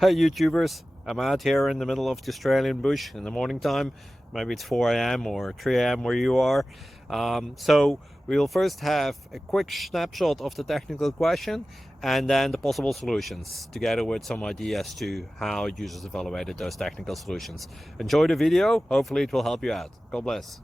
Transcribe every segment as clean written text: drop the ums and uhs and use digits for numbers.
Hey YouTubers, I'm out here in the middle of the Australian bush in the morning time. Maybe it's 4 a.m. or 3 a.m. where you are. So we'll first have a quick snapshot of the technical question and then the possible solutions, together with some ideas to how users evaluated those technical solutions. Enjoy the video, hopefully it will help you out. God bless.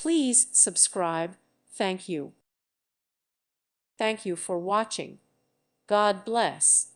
Please subscribe. Thank you. Thank you for watching. God bless.